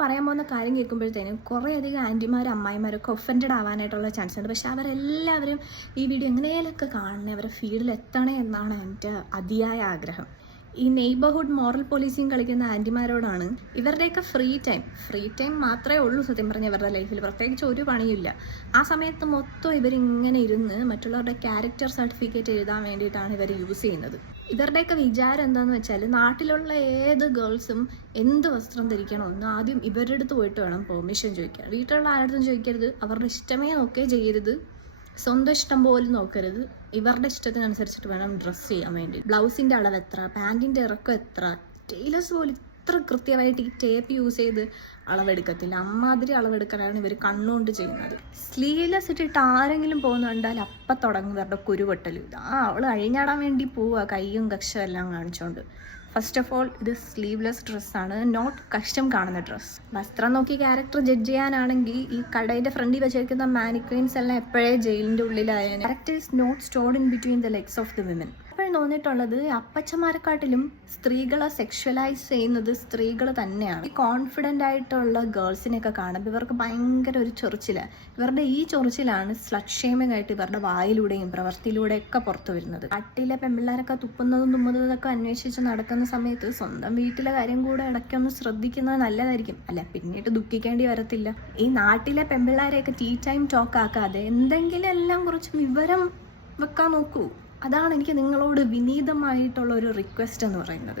പറയാൻ പോകുന്ന കാര്യം കേൾക്കുമ്പോഴത്തേനും കുറേയധികം ആൻറ്റിമാരും അമ്മായിമാരൊക്കെ ഒഫൻഡഡ് ആവാനായിട്ടുള്ള ചാൻസ് ഉണ്ട്. പക്ഷെ അവരെല്ലാവരും ഈ വീഡിയോ എങ്ങനെയൊക്കെ കാണണേ, അവരുടെ ഫീൽഡിൽ എത്തണേ എന്നാണ് എൻ്റെ അതിയായ ആഗ്രഹം. ഈ നെയ്ബർഹുഡ് മോറൽ പോലീസിങ് കളിക്കുന്ന ആൻറ്റിമാരോടാണ്, ഇവരുടെയൊക്കെ ഫ്രീ ടൈം മാത്രമേ ഉള്ളൂ സത്യം പറഞ്ഞാൽ ഇവരുടെ ലൈഫിൽ. പ്രത്യേകിച്ച് ഒരു പണിയില്ല. ആ സമയത്ത് മൊത്തം ഇവരിങ്ങനെ ഇരുന്ന് മറ്റുള്ളവരുടെ ക്യാരക്ടർ സർട്ടിഫിക്കറ്റ് എഴുതാൻ വേണ്ടിയിട്ടാണ് ഇവർ യൂസ് ചെയ്യുന്നത്. ഇവരുടെയൊക്കെ വിചാരം എന്താണെന്ന് വെച്ചാൽ, നാട്ടിലുള്ള ഏത് ഗേൾസും എന്ത് വസ്ത്രം ധരിക്കണമെന്ന് ആദ്യം ഇവരുടെ അടുത്ത് പോയിട്ട് വേണം പെർമിഷൻ ചോദിക്കാൻ. വീട്ടിലുള്ള ആരുടെ ചോദിക്കരുത്, അവരുടെ ഇഷ്ടമേ നോക്കുകയും ചെയ്യരുത്, സ്വന്തം ഇഷ്ടം പോലും നോക്കരുത്. ഇവരുടെ ഇഷ്ടത്തിനനുസരിച്ചിട്ട് വേണം ഡ്രസ്സ് ചെയ്യാൻ വേണ്ടി. ബ്ലൗസിൻ്റെ അളവ് എത്ര, പാൻറ്റിൻ്റെ ഇറക്കം എത്ര, ടൈലേഴ്സ് പോലും ഇത്ര കൃത്യമായിട്ട് ഈ ടേപ്പ് യൂസ് ചെയ്ത് അളവെടുക്കത്തില്ല. അമ്മാതിരി അളവെടുക്കലാണ് ഇവർ കണ്ണുകൊണ്ട് ചെയ്യുന്നത്. സ്ലീവ്ലെസ് ഇട്ടിട്ട് ആരെങ്കിലും പോകുന്ന കണ്ടാൽ അപ്പം തുടങ്ങും ഇവരുടെ കുരുവട്ടൽ. അവൾ അഴിഞ്ഞാടാൻ വേണ്ടി പോവുക, കയ്യും കക്ഷവും എല്ലാം കാണിച്ചുകൊണ്ട്. ഫസ്റ്റ് ഓഫ് ഓൾ, ഇത് സ്ലീവ്ലെസ് ഡ്രസ്സാണ്, നോട്ട് കഷ്ടം കാണുന്ന ഡ്രസ്സ്. വസ്ത്രം നോക്കി ക്യാരക്ടർ ജഡ്ജ് ചെയ്യാനാണെങ്കിൽ ഈ കടയുടെ ഫ്രണ്ടിൽ വെച്ചിരിക്കുന്ന മാനിക്വീൻസ് എല്ലാം എപ്പോഴേ ജയിലിൻ്റെ ഉള്ളിലായാലും character is not stored in between the legs of the women. എപ്പോഴും തോന്നിയിട്ടുള്ളത് അപ്പച്ചമാരെക്കാട്ടിലും സ്ത്രീകളെ സെക്ഷുവലൈസ് ചെയ്യുന്നത് സ്ത്രീകൾ തന്നെയാണ്. ഈ കോൺഫിഡൻ്റ് ആയിട്ടുള്ള ഗേൾസിനെയൊക്കെ കാണുമ്പോൾ ഇവർക്ക് ഭയങ്കര ഒരു ചൊറിച്ചിലാണ്. ഇവരുടെ ഈ ചൊറിച്ചിലാണ് സ്ലട്ട് ഷേമിംഗ് ആയിട്ട് ഇവരുടെ വായിലൂടെയും പ്രവൃത്തിയിലൂടെയൊക്കെ പുറത്തു വരുന്നത്. നാട്ടിലെ പെൺപിള്ളേരൊക്കെ തുപ്പുന്നതൊക്കെ അന്വേഷിച്ച് നടക്കുന്ന സമയത്ത് സ്വന്തം വീട്ടിലെ കാര്യം കൂടെ ഇടയ്ക്കൊന്ന് ശ്രദ്ധിക്കുന്നത് നല്ലതായിരിക്കും. അല്ല, പിന്നീട് ദുഃഖിക്കേണ്ടി വരത്തില്ല. ഈ നാട്ടിലെ പെൺപിള്ളേരെയൊക്കെ ടീ ടൈം ടോക്ക് ആക്കാതെ എന്തെങ്കിലും എല്ലാം കുറച്ച് വിവരം വെക്കാൻ നോക്കൂ. അതാണ് എനിക്ക് നിങ്ങളോട് വിനീതമായിട്ടുള്ള ഒരു റിക്വസ്റ്റ് എന്ന് പറയുന്നത്.